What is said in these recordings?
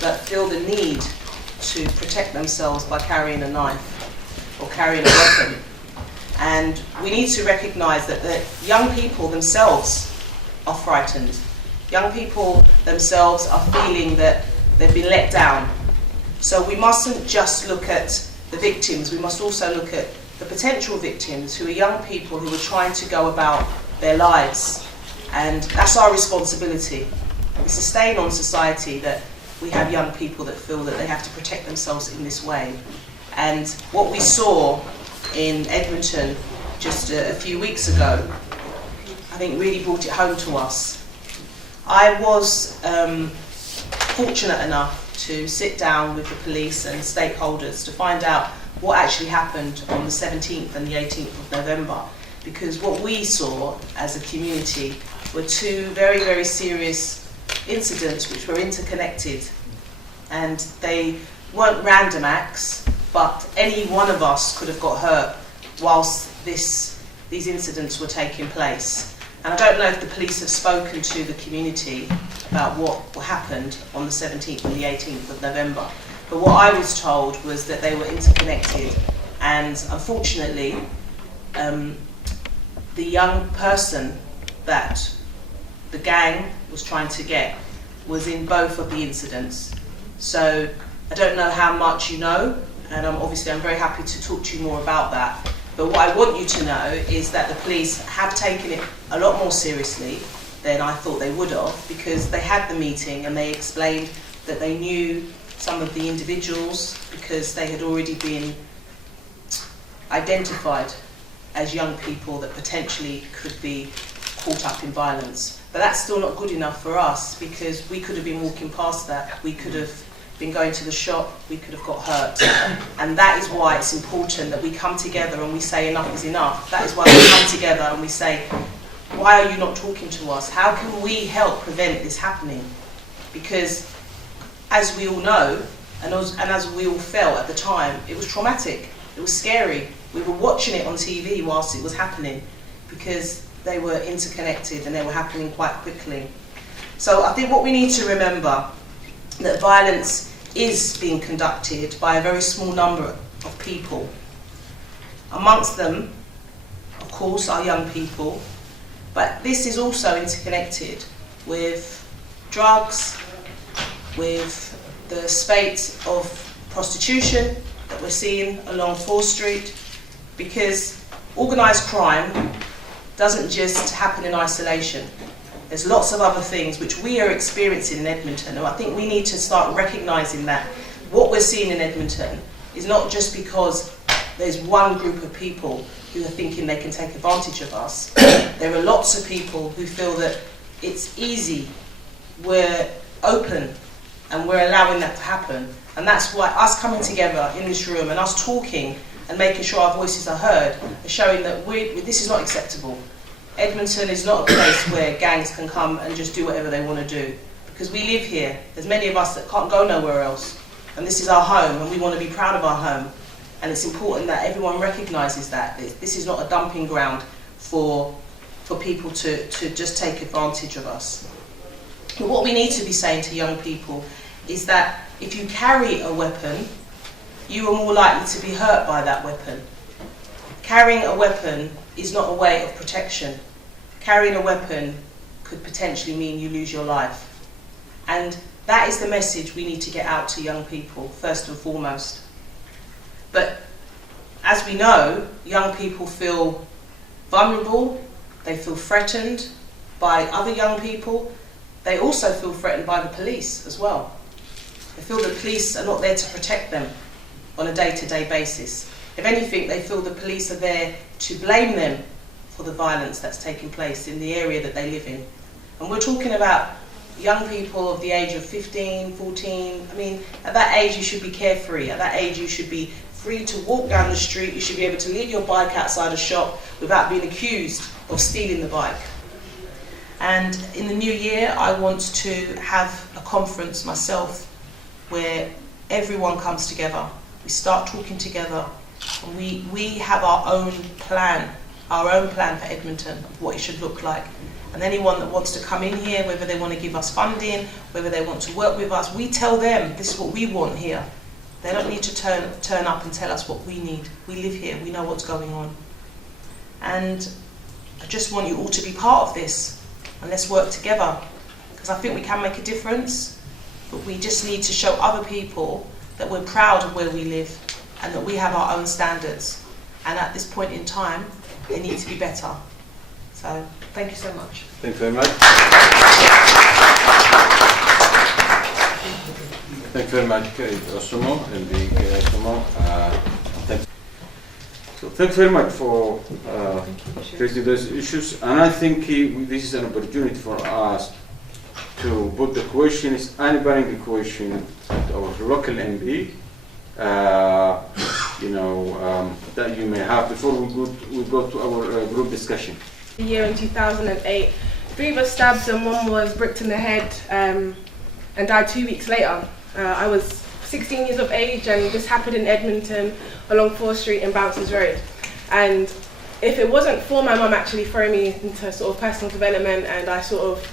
that feel the need to protect themselves by carrying a knife or carrying a weapon. And we need to recognise that the young people themselves are frightened. Young people themselves are feeling that they've been let down. So we mustn't just look at the victims, we must also look at the potential victims, who are young people who are trying to go about their lives. And that's our responsibility. It's a stain on society that we have young people that feel that they have to protect themselves in this way. And what we saw in Edmonton just a few weeks ago, I think really brought it home to us. I was fortunate enough to sit down with the police and stakeholders to find out what actually happened on the 17th and the 18th of November. Because what we saw as a community were two very, very serious incidents which were interconnected. And they weren't random acts, but any one of us could have got hurt whilst these incidents were taking place. And I don't know if the police have spoken to the community about what happened on the 17th and the 18th of November. But what I was told was that they were interconnected, and unfortunately, the young person that the gang was trying to get was in both of the incidents. So I don't know how much you know, and obviously I'm very happy to talk to you more about that. But what I want you to know is that the police have taken it a lot more seriously than I thought they would have, because they had the meeting and they explained that they knew some of the individuals because they had already been identified as young people that potentially could be caught up in violence. But that's still not good enough for us, because we could have been walking past that, we could have been going to the shop, we could have got hurt. And that is why it's important that we come together and we say enough is enough. That is why we come together and we say, why are you not talking to us? How can we help prevent this happening? Because as we all know, and as we all felt at the time, it was traumatic, it was scary. We were watching it on TV whilst it was happening, because they were interconnected and they were happening quite quickly. So I think what we need to remember, that violence is being conducted by a very small number of people. Amongst them, of course, are young people, but this is also interconnected with drugs, with the spate of prostitution that we're seeing along 4th Street, because organised crime doesn't just happen in isolation. There's lots of other things which we are experiencing in Edmonton, and I think we need to start recognising that what we're seeing in Edmonton is not just because there's one group of people who are thinking they can take advantage of us. There are lots of people who feel that it's easy, we're open, and we're allowing that to happen. And that's why us coming together in this room and us talking and making sure our voices are heard are showing that this is not acceptable. Edmonton is not a place where gangs can come and just do whatever they want to do. Because we live here. There's many of us that can't go nowhere else. And this is our home, and we want to be proud of our home. And it's important that everyone recognises that. This is not a dumping ground for people to just take advantage of us. But what we need to be saying to young people is that if you carry a weapon, you are more likely to be hurt by that weapon. Carrying a weapon is not a way of protection. Carrying a weapon could potentially mean you lose your life. And that is the message we need to get out to young people, first and foremost. But as we know, young people feel vulnerable, they feel threatened by other young people. They also feel threatened by the police as well. They feel the police are not there to protect them on a day-to-day basis. If anything, they feel the police are there to blame them for the violence that's taking place in the area that they live in. And we're talking about young people of the age of 15, 14. I mean, at that age you should be carefree. At that age you should be free to walk down the street. You should be able to leave your bike outside a shop without being accused of stealing the bike. And in the new year, I want to have a conference myself where everyone comes together. We start talking together. We have our own plan for Edmonton, of what it should look like. And anyone that wants to come in here, whether they want to give us funding, whether they want to work with us, we tell them this is what we want here. They don't need to turn up and tell us what we need. We live here, we know what's going on. And I just want you all to be part of this, and let's work together, because I think we can make a difference, but we just need to show other people that we're proud of where we live and that we have our own standards. And at this point in time, they need to be better. So, thank you so much. Thanks very much. Thanks very much, Osomo, thanks. So thanks very much for raising those issues, and I think this is an opportunity for us to put the question, is anybody the question of local MP, that you may have before we go to our group discussion. The year in 2008, 3 of us stabbed and 1 was bricked in the head and died 2 weeks later. I was 16 years of age, and this happened in Edmonton along 4th Street in Bouncers Road. And if it wasn't for my mum actually throwing me into sort of personal development, and I sort of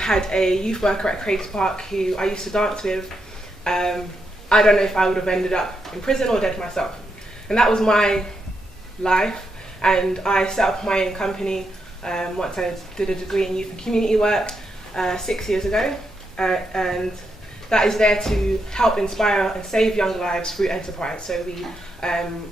had a youth worker at Craig's Park who I used to dance with, I don't know if I would have ended up in prison or dead myself. And that was my life, and I set up my own company once I did a degree in youth and community work 6 years ago, and that is there to help inspire and save young lives through enterprise. So we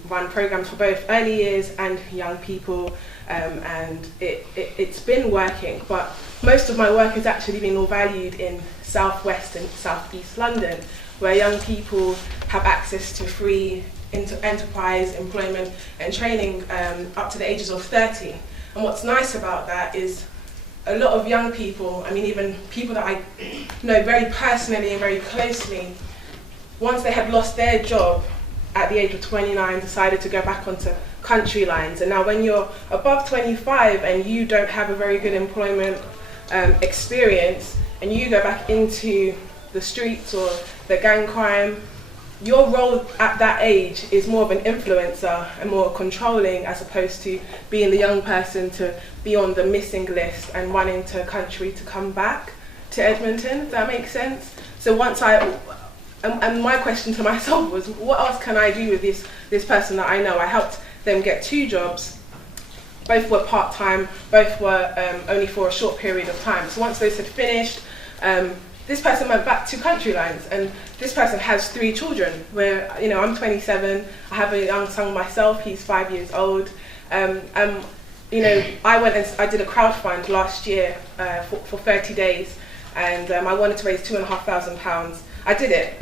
run programs for both early years and young people, and it's been working, but most of my work has actually been all valued in southwest and southeast London, where young people have access to free enterprise, employment and training up to the ages of 30. And what's nice about that is a lot of young people, I mean even people that I know very personally and very closely, once they had lost their job at the age of 29, decided to go back onto country lines. And now when you're above 25 and you don't have a very good employment experience, and you go back into the streets or the gang crime, your role at that age is more of an influencer and more controlling, as opposed to being the young person to be on the missing list and running to country to come back to Edmonton. Does that make sense? So once and my question to myself was, what else can I do with this person that I know? I helped them get 2 jobs. Both were part-time, both were only for a short period of time. So once those had finished, this person went back to country lines, and this person has 3 children, where, I'm 27, I have a young son myself, he's 5 years old. I went and I did a crowdfund last year for 30 days, and I wanted to raise £2,500. I did it,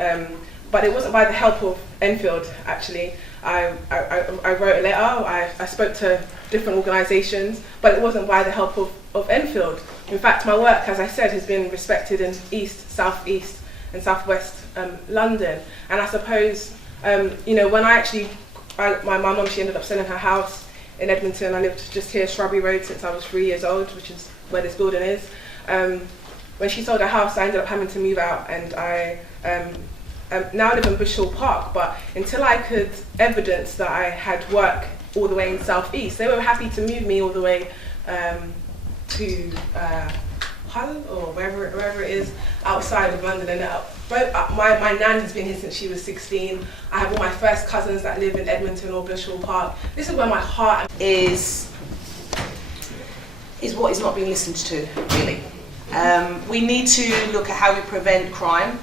but it wasn't by the help of Enfield, actually. I wrote a letter, I spoke to different organisations, but it wasn't by the help of Enfield. In fact, my work, as I said, has been respected in East, South East and South West London. And I suppose, when my mum, she ended up selling her house in Edmonton. I lived just here, Shrubbery Road, since I was 3 years old, which is where this building is. When she sold her house, I ended up having to move out, and I now live in Bushell Park, but until I could evidence that I had work all the way in South East, they were happy to move me all the way to Hull or wherever it is outside of London. And my nan has been here since she was 16. I have all my first cousins that live in Edmonton or Bushell Park. This is where my heart is what is not being listened to, really. We need to look at how we prevent crime.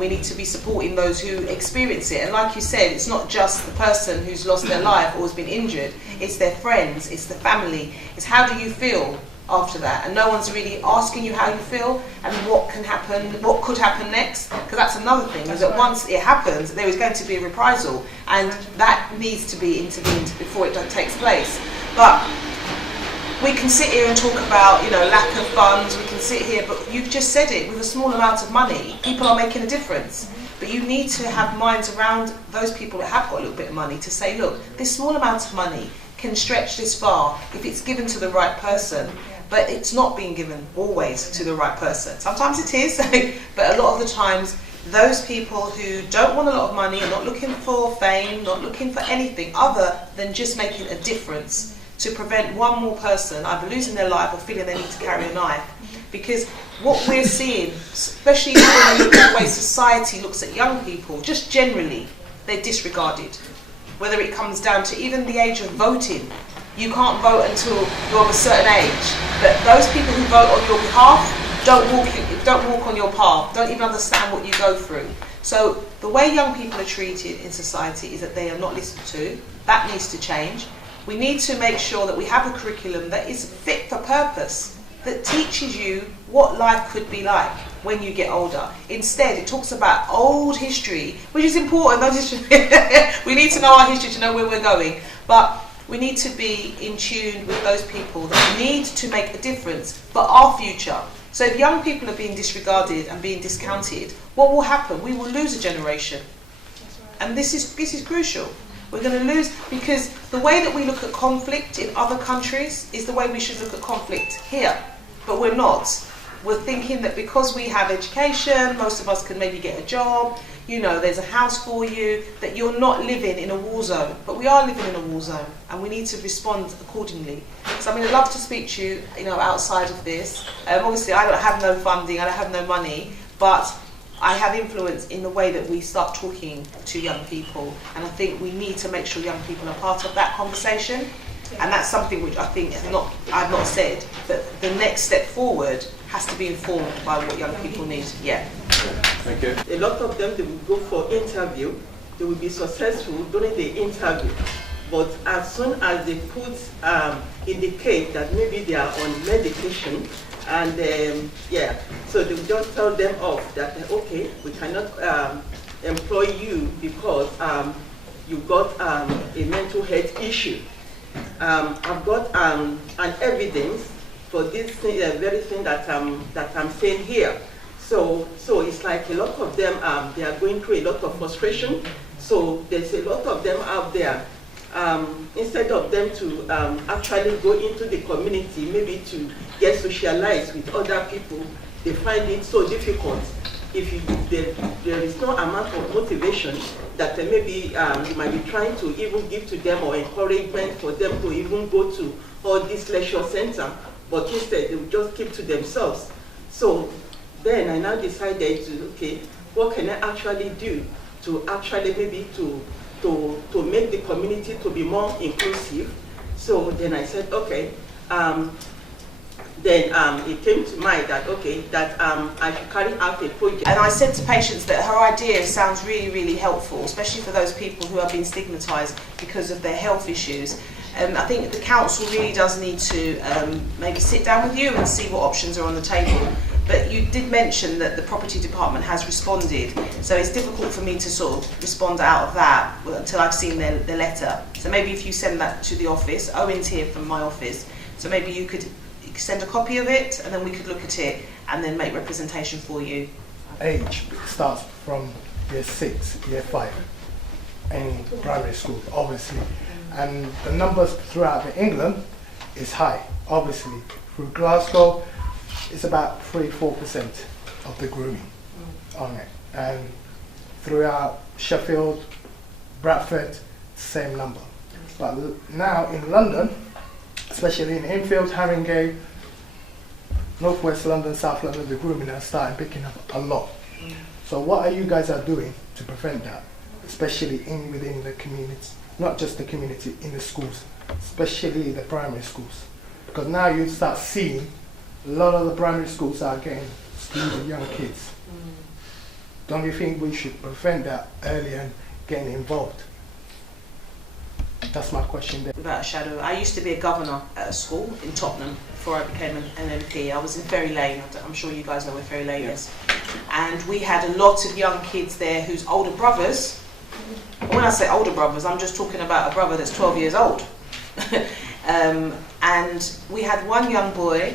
We need to be supporting those who experience it. And like you said, it's not just the person who's lost their life or has been injured, it's their friends, it's the family. It's how do you feel after that? And no one's really asking you how you feel and what can happen, what could happen next. Because that's another thing, is that once it happens, there is going to be a reprisal, and that needs to be intervened before it takes place. But we can sit here and talk about, lack of funds, we can sit here, but you've just said it, with a small amount of money, people are making a difference. But you need to have minds around those people that have got a little bit of money to say, look, this small amount of money can stretch this far if it's given to the right person, but it's not being given always to the right person. Sometimes it is, but a lot of the times, those people who don't want a lot of money, are not looking for fame, not looking for anything other than just making a difference to prevent one more person either losing their life or feeling they need to carry a knife. Because what we're seeing, especially when we look at the way society looks at young people, just generally, they're disregarded. Whether it comes down to even the age of voting, you can't vote until you're of a certain age. But those people who vote on your behalf don't walk on your path, don't even understand what you go through. So the way young people are treated in society is that they are not listened to. That needs to change. We need to make sure that we have a curriculum that is fit for purpose, that teaches you what life could be like when you get older. Instead, it talks about old history, which is important. We need to know our history to know where we're going. But we need to be in tune with those people that need to make a difference for our future. So if young people are being disregarded and being discounted, what will happen? We will lose a generation. And this is crucial. We're going to lose, because the way that we look at conflict in other countries is the way we should look at conflict here. But we're not. We're thinking that because we have education, most of us can maybe get a job, you know, there's a house for you, that you're not living in a war zone. But we are living in a war zone, and we need to respond accordingly. So I'm going to love to speak to you, you know, outside of this. Obviously, I don't have no funding, I don't have no money, but I have influence in the way that we start talking to young people, and I think we need to make sure young people are part of that conversation. And that's something which I think I've not said, but the next step forward has to be informed by what young people need. Yeah. Thank you. A lot of them, they will go for interview, they will be successful during the interview. But as soon as they indicate that maybe they are on medication, and so they will just tell them off that, okay, we cannot employ you because you got a mental health issue. I've got an evidence for this thing, very thing that I'm saying here. So it's like a lot of them, they are going through a lot of frustration. So there's a lot of them out there. Instead of them to actually go into the community, maybe to get socialized with other people, they find it so difficult. If there is no amount of motivation that maybe you might be trying to even give to them, or encouragement for them to even go to all this leisure center, but instead they will just keep to themselves. So then I now decided to, okay, what can I actually do to actually maybe to make the community to be more inclusive. So then I said, okay, then it came to mind that, okay, that I should carry out a project. And I said to patients that her idea sounds really, really helpful, especially for those people who have been stigmatised because of their health issues. I think the council really does need to maybe sit down with you and see what options are on the table. But you did mention that the property department has responded, so it's difficult for me to sort of respond out of that until I've seen the letter. So maybe if you send that to the office, Owen's here from my office, so maybe you could send a copy of it, and then we could look at it and then make representation for you. Age starts from year 6, year 5 in primary school, obviously. And the numbers throughout England is high, obviously. Through Glasgow, it's about 3-4% of the grooming on it. And throughout Sheffield, Bradford, same number. But now in London, especially in Enfield, Haringey, North West London, South London, the grooming has started picking up a lot. So what are you guys doing to prevent that, especially within the community, not just the community, in the schools, especially the primary schools? Because now you start seeing a lot of the primary schools are getting students, young kids. Don't you think we should prevent that early and getting involved? That's my question there. Without a shadow. I used to be a governor at a school in Tottenham before I became an MP. I was in Ferry Lane. I'm sure you guys know where Ferry Lane is. And we had a lot of young kids there whose older brothers, when I say older brothers, I'm just talking about a brother that's 12 years old. And we had one young boy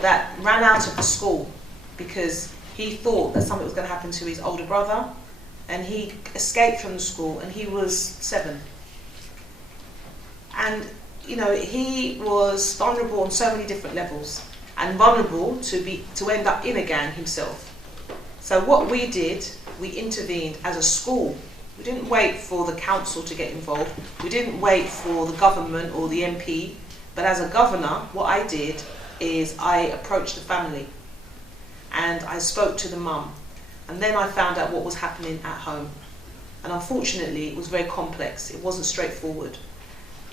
that ran out of the school because he thought that something was going to happen to his older brother, and he escaped from the school, and he was 7. And you know, he was vulnerable on so many different levels, and vulnerable to end up in a gang himself. So what we did, we intervened as a school. We didn't wait for the council to get involved. We didn't wait for the government or the MP. But as a governor, what I did is I approached the family and I spoke to the mum, and then I found out what was happening at home. And unfortunately, it was very complex. It wasn't straightforward.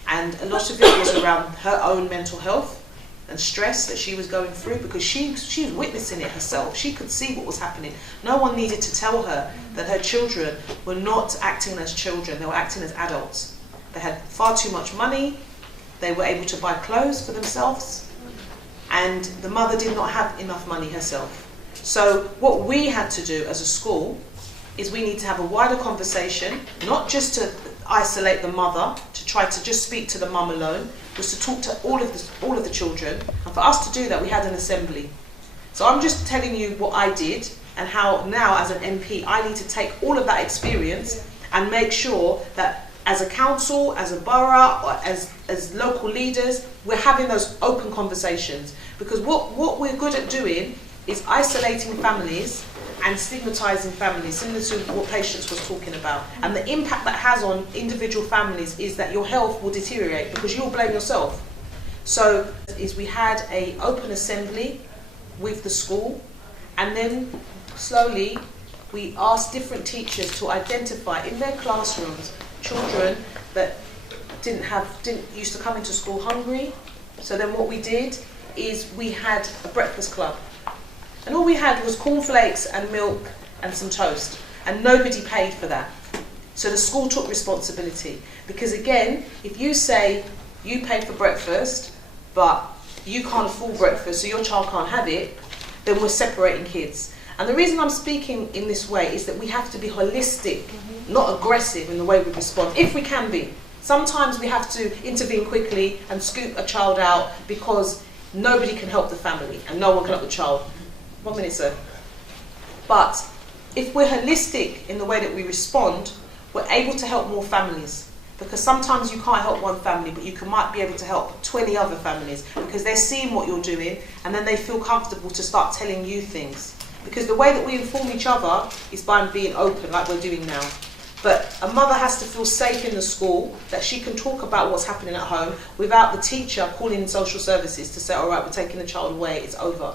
And a lot of it was around her own mental health and stress that she was going through, because she was witnessing it herself. She could see what was happening. No one needed to tell her that her children were not acting as children, they were acting as adults. They had far too much money, they were able to buy clothes for themselves, and the mother did not have enough money herself. So what we had to do as a school is we need to have a wider conversation, not just to isolate the mother, to try to just speak to the mum alone, was to talk to all of the children. And for us to do that, we had an assembly. So I'm just telling you what I did, and how now as an MP, I need to take all of that experience and make sure that as a council, as a borough, or as local leaders, we're having those open conversations. Because what we're good at doing is isolating families and stigmatising families, similar to what Patience was talking about. And the impact that has on individual families is that your health will deteriorate because you'll blame yourself. So we had an open assembly with the school, and then slowly we asked different teachers to identify in their classrooms children that didn't used to come into school hungry. So then what we did is we had a breakfast club. And all we had was cornflakes and milk and some toast. And nobody paid for that. So the school took responsibility. Because again, if you say you paid for breakfast, but you can't afford breakfast, so your child can't have it, then we're separating kids. And the reason I'm speaking in this way is that we have to be holistic, not aggressive in the way we respond, if we can be. Sometimes we have to intervene quickly and scoop a child out because nobody can help the family and no one can help the child. 1 minute, sir. But if we're holistic in the way that we respond, we're able to help more families. Because sometimes you can't help one family, but you might be able to help 20 other families because they're seeing what you're doing, and then they feel comfortable to start telling you things. Because the way that we inform each other is by being open, like we're doing now. But a mother has to feel safe in the school, that she can talk about what's happening at home without the teacher calling in social services to say, all right, we're taking the child away, it's over.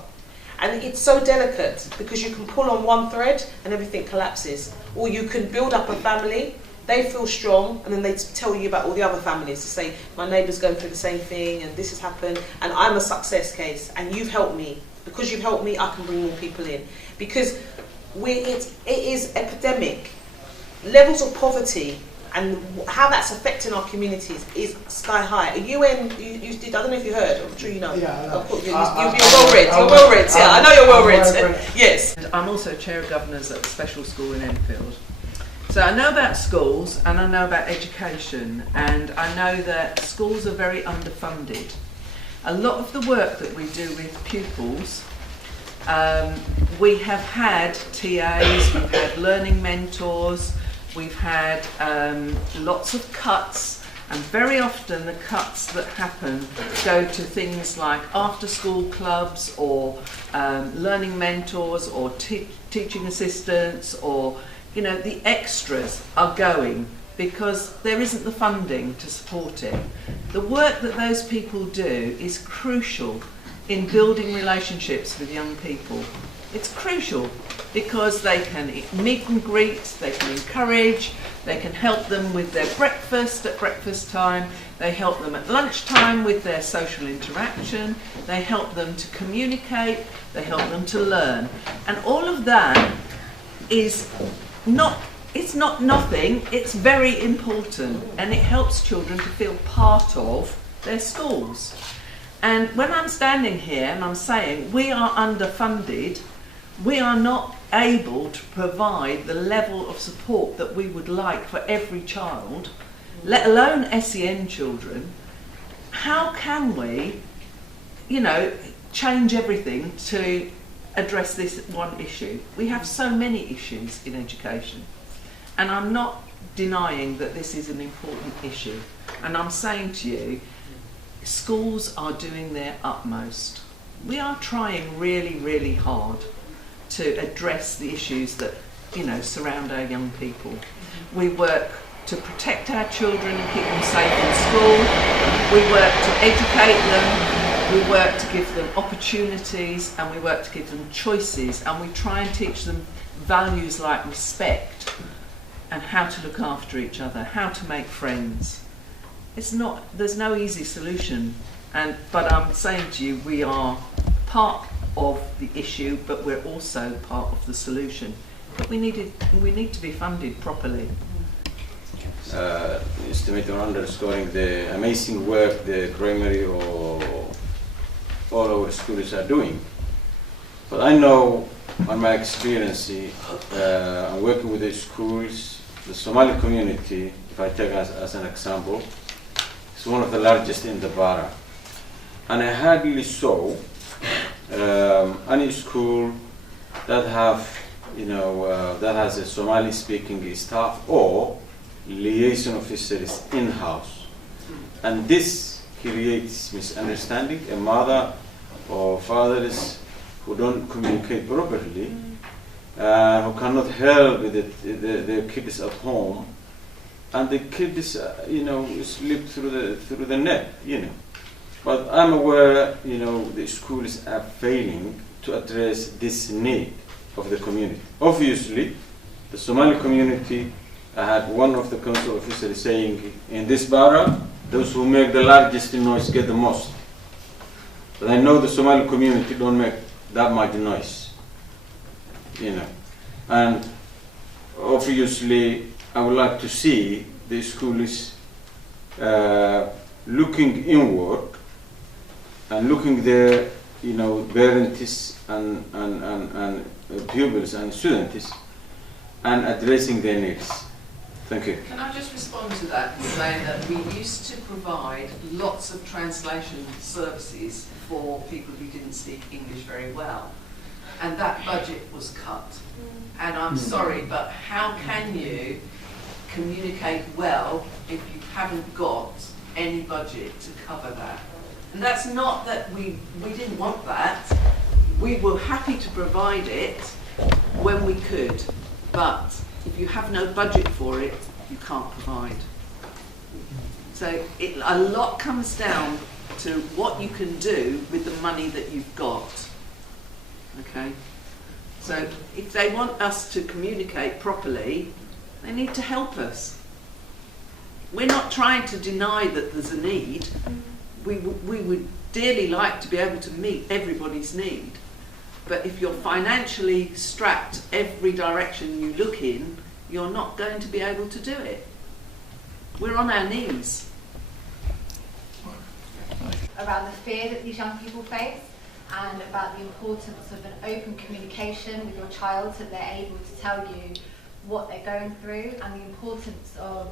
And it's so delicate because you can pull on one thread and everything collapses. Or you can build up a family, they feel strong, and then they tell you about all the other families to say, my neighbour's going through the same thing and this has happened and I'm a success case and you've helped me. Because you've helped me, I can bring more people in. Because it is epidemic. Levels of poverty and how that's affecting our communities is sky high. You did, I don't know if you heard, I'm sure you know. Yeah, I know. Of course, you're well read. You're well read. Yeah, I know you're well read. Yes. I'm also chair of governors at a special school in Enfield. So I know about schools and I know about education, and I know that schools are very underfunded. A lot of the work that we do with pupils, we have had TAs, we've had learning mentors, we've had lots of cuts, and very often the cuts that happen go to things like after-school clubs or learning mentors or teaching assistants, or the extras are going because there isn't the funding to support it. The work that those people do is crucial in building relationships with young people. It's crucial because they can meet and greet, they can encourage, they can help them with their breakfast at breakfast time, they help them at lunchtime with their social interaction, they help them to communicate, they help them to learn. And all of that is not nothing, it's very important, and it helps children to feel part of their schools. And when I'm standing here and I'm saying we are underfunded, we are not able to provide the level of support that we would like for every child, let alone SEN children, how can we, change everything to address this one issue? We have so many issues in education. And I'm not denying that this is an important issue. And I'm saying to you, schools are doing their utmost. We are trying really, really hard to address the issues that, surround our young people. We work to protect our children and keep them safe in school. We work to educate them, we work to give them opportunities, and we work to give them choices, and we try and teach them values like respect and how to look after each other, how to make friends. There's no easy solution, but I'm saying to you, we are part of the issue, but we're also part of the solution. We need to be funded properly. Estimate or underscoring the amazing work the primary or all our schools are doing. But I know, on my experience, I'm working with the schools, the Somali community, if I take as an example, it's one of the largest in the Bara. And I hardly saw any school that that has a Somali-speaking staff or liaison officers in-house. And this creates misunderstanding. A mother or fathers who don't communicate properly, who cannot help their kids at home, and the kids, slip through the net, But I'm aware, the schools are failing to address this need of the community. Obviously, the Somali community, I had one of the council officers saying, in this Bara, those who make the largest noise get the most. But I know the Somali community don't make that much noise, And obviously, I would like to see the schools looking inward and looking their, parents and pupils and students and addressing their needs. Thank you. Can I just respond to that and say that we used to provide lots of translation services for people who didn't speak English very well, and that budget was cut. And I'm sorry, but how can you communicate well if you haven't got any budget to cover that? And that's not that we didn't want that. We were happy to provide it when we could, but if you have no budget for it, you can't provide. So a lot comes down to what you can do with the money that you've got. Okay? So if they want us to communicate properly, they need to help us. We're not trying to deny that there's a need. We would dearly like to be able to meet everybody's need. But if you're financially strapped every direction you look in, you're not going to be able to do it. We're on our knees. Around the fear that these young people face and about the importance of an open communication with your child so they're able to tell you what they're going through, and the importance of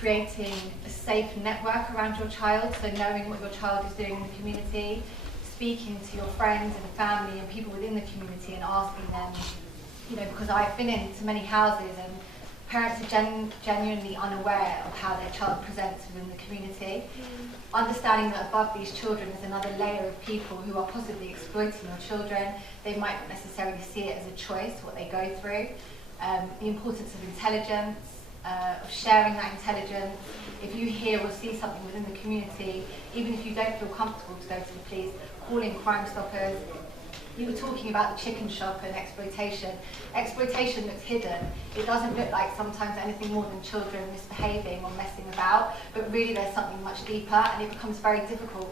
creating a safe network around your child, so knowing what your child is doing in the community, speaking to your friends and family and people within the community and asking them, because I've been into many houses and parents are genuinely unaware of how their child presents within the community. Understanding that above these children is another layer of people who are possibly exploiting your children. They might not necessarily see it as a choice, what they go through. The importance of intelligence, of sharing that intelligence. If you hear or see something within the community, even if you don't feel comfortable to go to the police, calling Crime Stoppers. You were talking about the chicken shop and exploitation. Exploitation looks hidden. It doesn't look like sometimes anything more than children misbehaving or messing about, but really there's something much deeper, and it becomes very difficult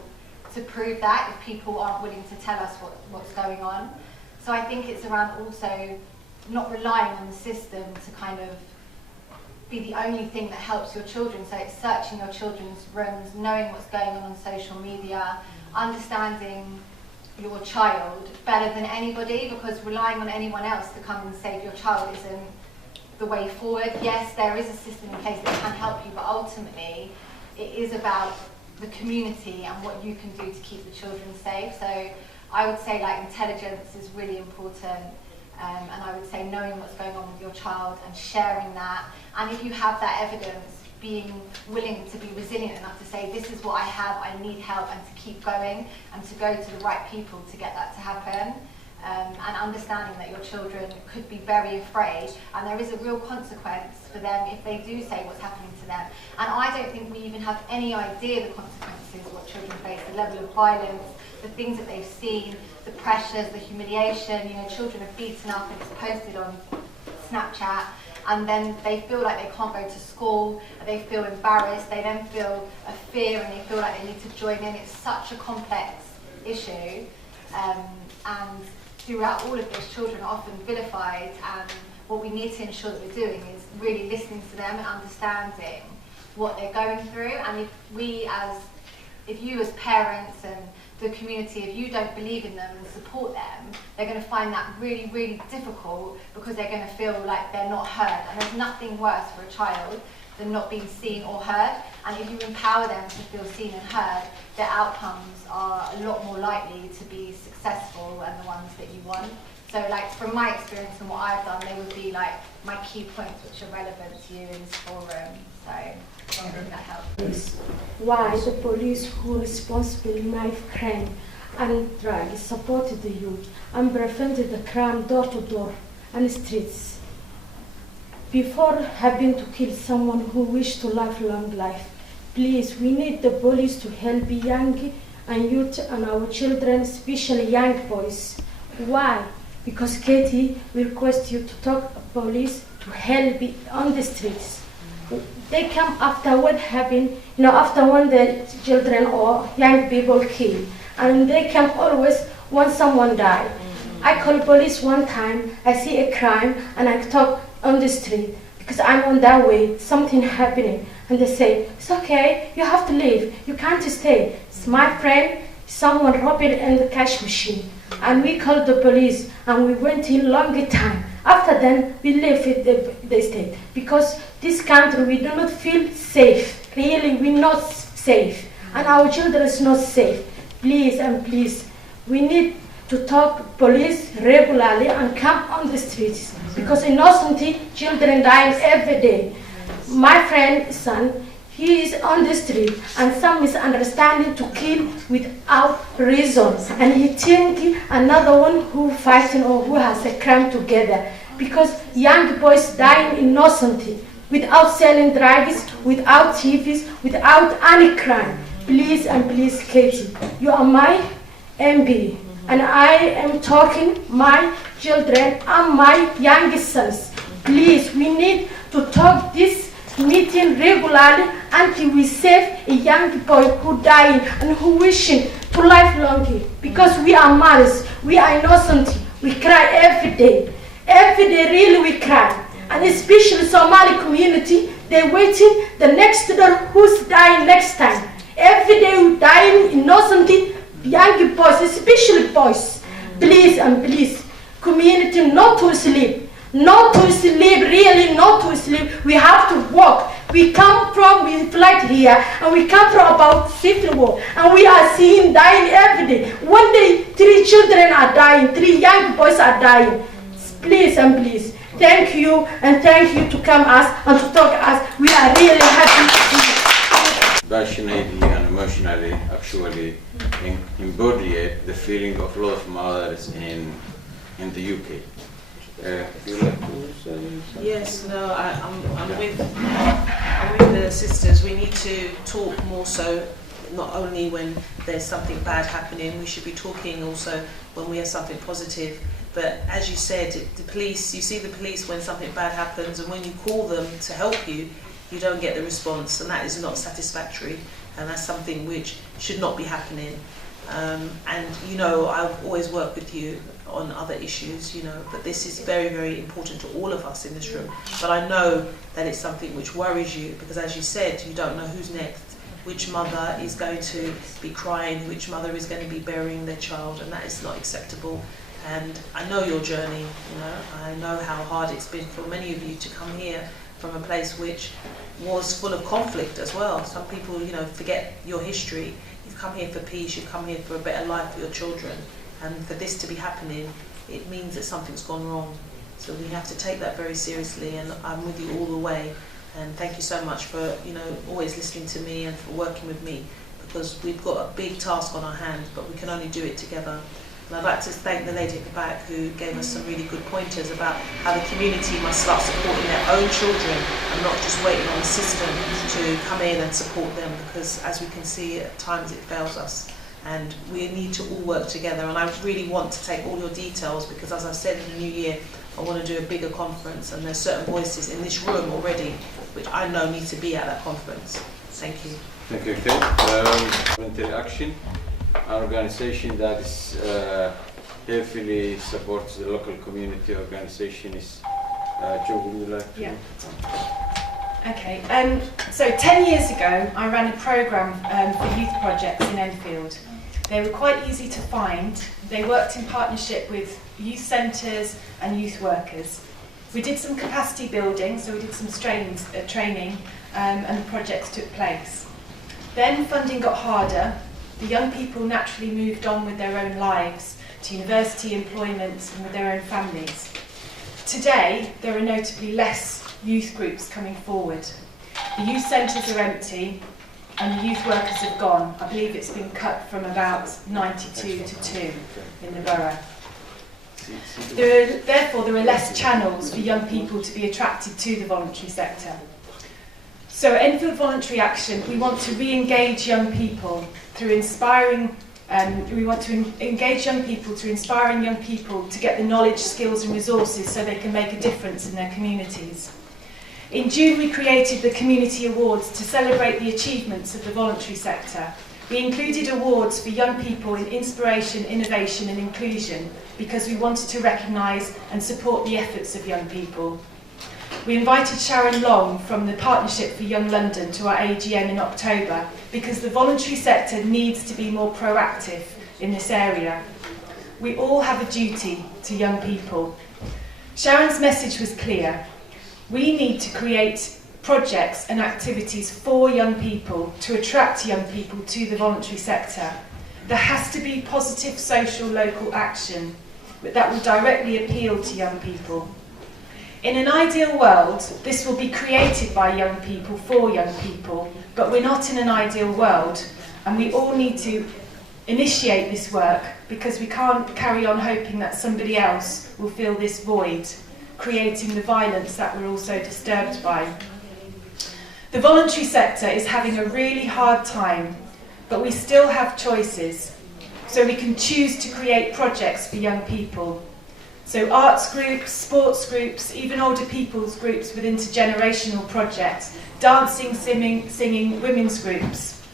to prove that if people aren't willing to tell us what's going on. So I think it's around also not relying on the system to kind of be the only thing that helps your children. So it's searching your children's rooms, knowing what's going on social media, understanding your child better than anybody, because relying on anyone else to come and save your child isn't the way forward. Yes, there is a system in place that can help you, but ultimately it is about the community and what you can do to keep the children safe. So I would say intelligence is really important, and I would say knowing what's going on with your child and sharing that, and if you have that evidence, being willing to be resilient enough to say, this is what I have, I need help, and to keep going and to go to the right people to get that to happen. and understanding that your children could be very afraid, and there is a real consequence for them if they do say what's happening to them. And I don't think we even have any idea the consequences, what children face, the level of violence, the things that they've seen, the pressures, the humiliation. You know, children are beaten up and it's posted on Snapchat, and then they feel like they can't go to school, they feel embarrassed, they then feel a fear and they feel like they need to join in. It's such a complex issue, and throughout all of this, children are often vilified, and what we need to ensure that we're doing is really listening to them and understanding what they're going through. And if you as parents and the community, if you don't believe in them and support them, they're going to find that really, really difficult, because they're going to feel like they're not heard. And there's nothing worse for a child than not being seen or heard. And if you empower them to feel seen and heard, their outcomes are a lot more likely to be successful and the ones that you want. So like from my experience and what I've done, they would be like my key points which are relevant to you in this forum. So I hope that helps. Why the police who responsible knife crime and drug supported the youth and prevented the crime door to door and streets before having to kill someone who wished to live long life. Please, we need the police to help young and youth and our children, especially young boys. Why? Because Katie requests you to talk to police to help on the streets. They come after what happened, after when the children or young people killed. And they come always when someone died. I call police one time, I see a crime, and I talk on the street because I'm on that way, something happening. And they say, it's okay, you have to leave, you can't stay. It's my friend, someone robbed it in the cash machine. And we called the police and we went in longer time. After then, we left the state because this country, we do not feel safe. Really, we're not safe. And our children is not safe. Please and please, we need to talk police regularly and come on the streets because innocent children dying every day. My friend's son, he is on the street and some misunderstanding to kill without reason. And he think another one who fighting or who has a crime together. Because young boys dying innocently without selling drugs, without TVs, without any crime. Please and please, Katie, you are my MB. And I am talking my children and my young sons. Please, we need to talk this meeting regularly until we save a young boy who dying and who wishing to live longer. Because we are mothers, we are innocent, we cry every day. Every day really we cry. And especially Somali community, they're waiting the next door who's dying next time. Every day dying innocent young boys, especially boys. Please and please, community not to sleep. Not to sleep, really not to sleep. We have to walk. We fly here, and we come from about Civil War, and we are seeing dying every day. One day, 3 children are dying, 3 young boys are dying. Please and please, thank you, and thank you to come us and to talk to us. We are really happy to see you. Passionately and emotionally, actually, embody the feeling of a lot of mothers in the UK. You like to say something? Yes, no, I'm with the sisters. We need to talk more so, not only when there's something bad happening, we should be talking also when we have something positive. But as you said, the police, you see the police when something bad happens, and when you call them to help you, you don't get the response, and that is not satisfactory, and that's something which should not be happening. And I always work with you on other issues, but this is very, very important to all of us in this room. But I know that it's something which worries you, because as you said, you don't know who's next, which mother is going to be crying, which mother is going to be burying their child, and that is not acceptable. And I know your journey, I know how hard it's been for many of you to come here from a place which was full of conflict as well. Some people, forget your history. You've come here for peace, you've come here for a better life for your children. And for this to be happening, it means that something's gone wrong. So we have to take that very seriously, and I'm with you all the way. And thank you so much for, always listening to me and for working with me, because we've got a big task on our hands, but we can only do it together. And I'd like to thank the lady at the back who gave us some really good pointers about how the community must start supporting their own children and not just waiting on the system to come in and support them, because as we can see at times it fails us. And we need to all work together, and I really want to take all your details because, as I said, in the new year I want to do a bigger conference, and there's certain voices in this room already which I know need to be at that conference. Thank you. Thank you, Kate. Voluntary Action, an organization that is heavily supports the local community organization is Joe, would you like to? Yeah. Okay, so 10 years ago I ran a programme for youth projects in Enfield. They were quite easy to find. They worked in partnership with youth centres and youth workers. We did some capacity building, so we did some training and the projects took place. Then funding got harder. The young people naturally moved on with their own lives to university, employment and with their own families. Today there are notably less youth groups coming forward. The youth centres are empty and the youth workers have gone. I believe it's been cut from about 92 to 2 in the borough. Therefore, there are less channels for young people to be attracted to the voluntary sector. So at Enfield Voluntary Action, we want to re-engage young people through inspiring inspiring young people to get the knowledge, skills and resources so they can make a difference in their communities. In June, we created the Community Awards to celebrate the achievements of the voluntary sector. We included awards for young people in inspiration, innovation and inclusion because we wanted to recognise and support the efforts of young people. We invited Sharon Long from the Partnership for Young London to our AGM in October because the voluntary sector needs to be more proactive in this area. We all have a duty to young people. Sharon's message was clear. We need to create projects and activities for young people to attract young people to the voluntary sector. There has to be positive social local action that will directly appeal to young people. In an ideal world, this will be created by young people for young people, but we're not in an ideal world, and we all need to initiate this work because we can't carry on hoping that somebody else will fill this void, creating the violence that we're also disturbed by. The voluntary sector is having a really hard time, but we still have choices. So we can choose to create projects for young people. So arts groups, sports groups, even older people's groups with intergenerational projects, dancing, singing, women's groups.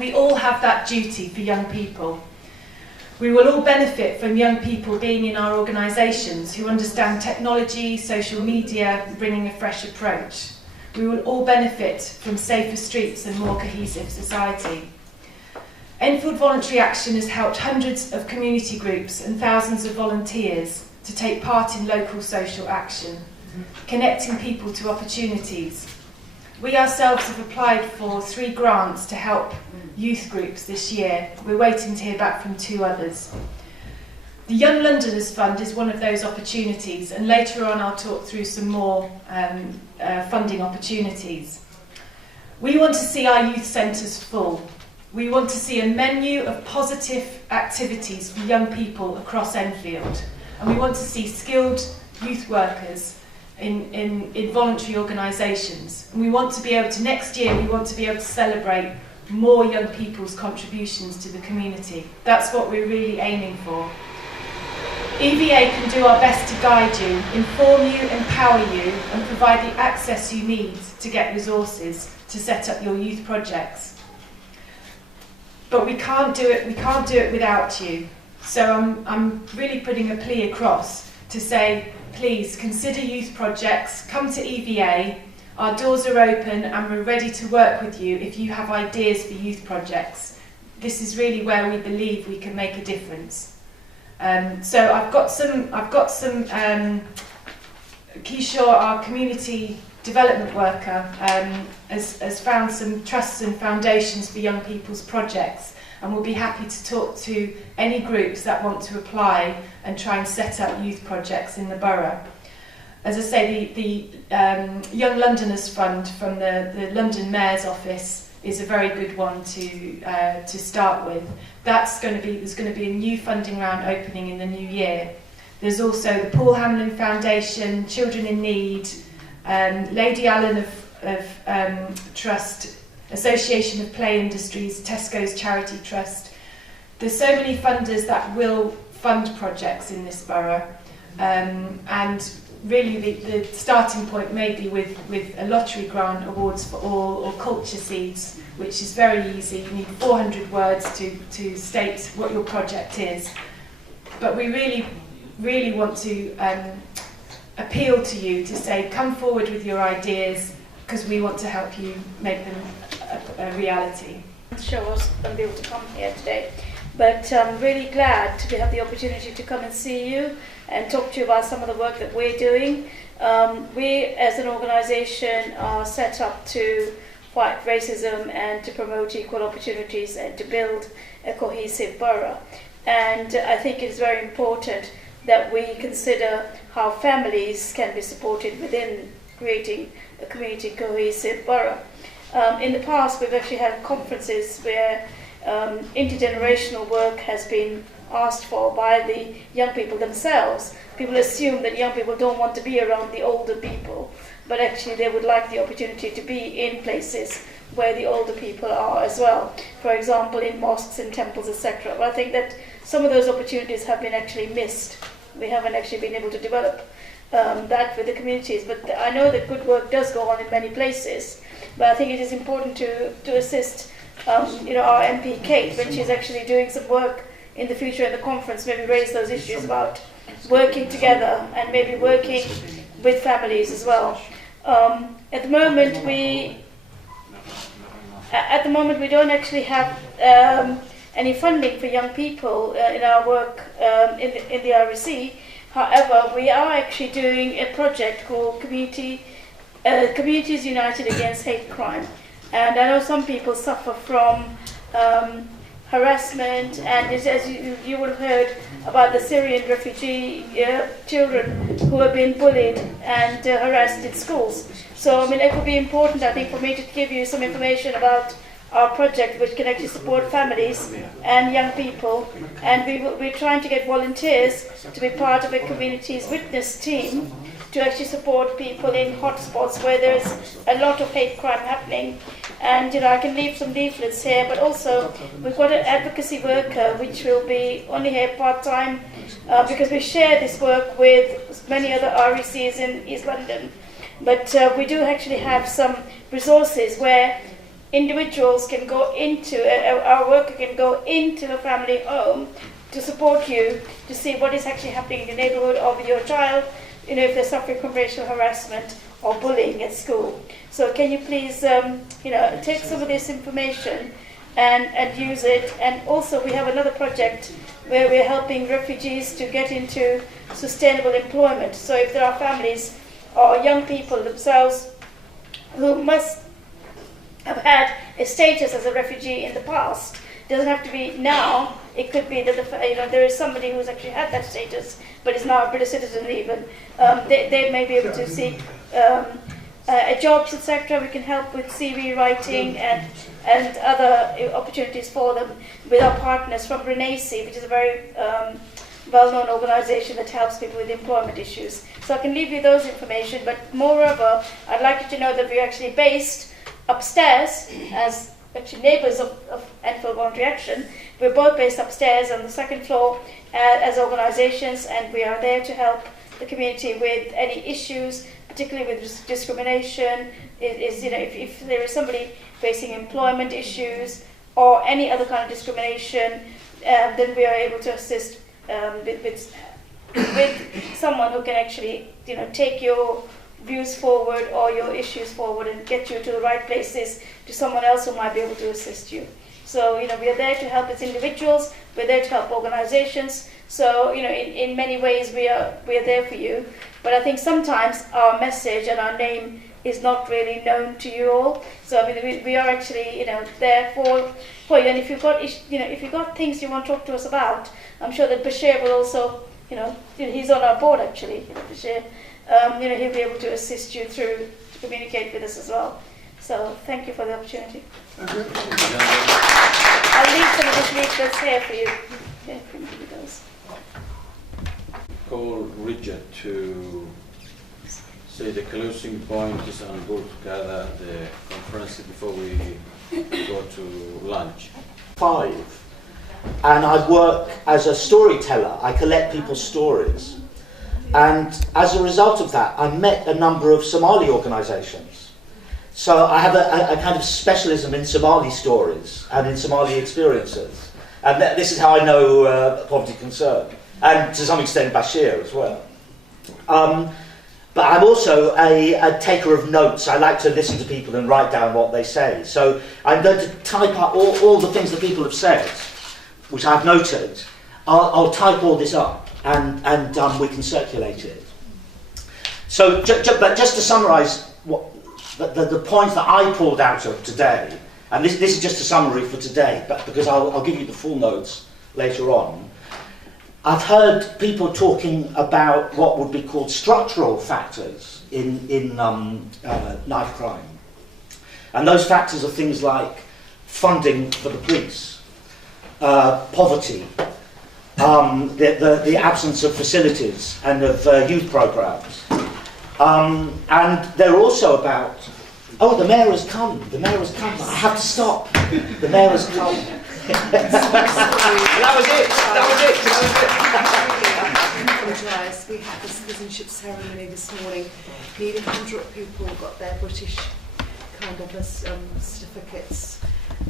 We all have that duty for young people. We will all benefit from young people being in our organisations who understand technology, social media, bringing a fresh approach. We will all benefit from safer streets and more cohesive society. Enfield Voluntary Action has helped hundreds of community groups and thousands of volunteers to take part in local social action, connecting people to opportunities. We ourselves have applied for 3 grants to help youth groups this year. We're waiting to hear back from 2 others. The Young Londoners Fund is one of those opportunities, and later on I'll talk through some more funding opportunities. We want to see our youth centres full. We want to see a menu of positive activities for young people across Enfield, and we want to see skilled youth workers in voluntary organisations. And we want to be able to, next year, we want to be able to celebrate more young people's contributions to the community. That's what we're really aiming for. EVA can do our best to guide you, inform you, empower you, and provide the access you need to get resources to set up your youth projects. But we can't do it without you. So I'm really putting a plea across to say, please consider youth projects, come to EVA, our doors are open and we're ready to work with you if you have ideas for youth projects. This is really where we believe we can make a difference. So I've got some Kishore, our community development worker, has found some trusts and foundations for young people's projects, and we'll be happy to talk to any groups that want to apply and try and set up youth projects in the borough. As I say, the Young Londoners Fund from the London Mayor's Office is a very good one to start with. there's going to be a new funding round opening in the new year. There's also the Paul Hamlin Foundation, Children in Need, Lady Allen of Trust, Association of Play Industries, Tesco's Charity Trust. There's so many funders that will fund projects in this borough, and really the starting point may be with a lottery grant awards for all, or culture seeds, which is very easy. You need 400 words to state what your project is. But we really want to appeal to you to say, come forward with your ideas, because we want to help you make them a reality. I'm sure I was going to be able to come here today, but I'm really glad to have the opportunity to come and see you and talk to you about some of the work that we're doing. We, as an organisation, are set up to fight racism and to promote equal opportunities and to build a cohesive borough. And I think it's very important that we consider how families can be supported within creating a community cohesive borough. In the past, we've actually had conferences where intergenerational work has been asked for by the young people themselves. People assume that young people don't want to be around the older people, but actually they would like the opportunity to be in places where the older people are as well. For example, in mosques and temples, etc. But I think that some of those opportunities have been actually missed. We haven't actually been able to develop that with the communities. But I know that good work does go on in many places. But I think it is important to assist our MP Kate when she's actually doing some work in the future at the conference, maybe raise those issues about working together and maybe working with families as well. At the moment we don't actually have any funding for young people in our work in the REC. However, we are actually doing a project called Communities United Against Hate Crime. And I know some people suffer from harassment, and as you would have heard about the Syrian refugee children who have been bullied and harassed in schools. So, I mean, it would be important, I think, for me to give you some information about our project, which can actually support families and young people. And we're trying to get volunteers to be part of a community's witness team to actually support people in hotspots where there's a lot of hate crime happening. And I can leave some leaflets here, but also we've got an advocacy worker which will be only here part-time because we share this work with many other RECs in East London. But we do actually have some resources where individuals can go into, our worker can go into a family home to support you, to see what is actually happening in your neighbourhood or with your child, if they're suffering from racial harassment or bullying at school. So can you please, take some of this information and use it. And also we have another project where we're helping refugees to get into sustainable employment. So if there are families or young people themselves who must have had a status as a refugee in the past, it doesn't have to be now. It could be that there is somebody who's actually had that status, but is now a British citizen even. They may be able to seek jobs, etc. We can help with CV writing and other opportunities for them with our partners from Renaissance, which is a very well-known organisation that helps people with employment issues. So I can leave you those information, but moreover, I'd like you to know that we're actually based upstairs as actually neighbours of Enfield Voluntary Action. We're both based upstairs on the second floor as organisations, and we are there to help the community with any issues, particularly with discrimination. If there is somebody facing employment issues or any other kind of discrimination, then we are able to assist with someone who can actually take your views forward or your issues forward and get you to the right places, to someone else who might be able to assist you. So we are there to help as individuals, we're there to help organizations. So in many ways we are there for you. But I think sometimes our message and our name is not really known to you all. So we are actually there for you. And if you've got things you want to talk to us about, I'm sure that Bashir will also he's on our board actually. Bashir, he'll be able to assist you to communicate with us as well. So thank you for the opportunity. Thank you. I'll leave some of these leaflets here for you. Yeah, can you do those? Call Richard to say the closing point is on board to gather the conference before we go to lunch. 5, and I work as a storyteller. I collect people's stories, and as a result of that, I met a number of Somali organisations. So I have a kind of specialism in Somali stories and in Somali experiences, and this is how I know poverty concern, and to some extent Bashir as well. But I'm also a taker of notes. I like to listen to people and write down what they say. So I'm going to type up all the things that people have said, which I've noted. I'll type all this up and we can circulate it. So but just to summarise the points that I pulled out of today, and this is just a summary for today, but because I'll give you the full notes later on. I've heard people talking about what would be called structural factors in knife crime. And those factors are things like funding for the police, poverty, the absence of facilities and of youth programmes. And they're also about, oh, the mayor has come, I have to stop, the mayor has come. That was it. We had the citizenship ceremony this morning. Nearly 100 people got their British kind of certificates,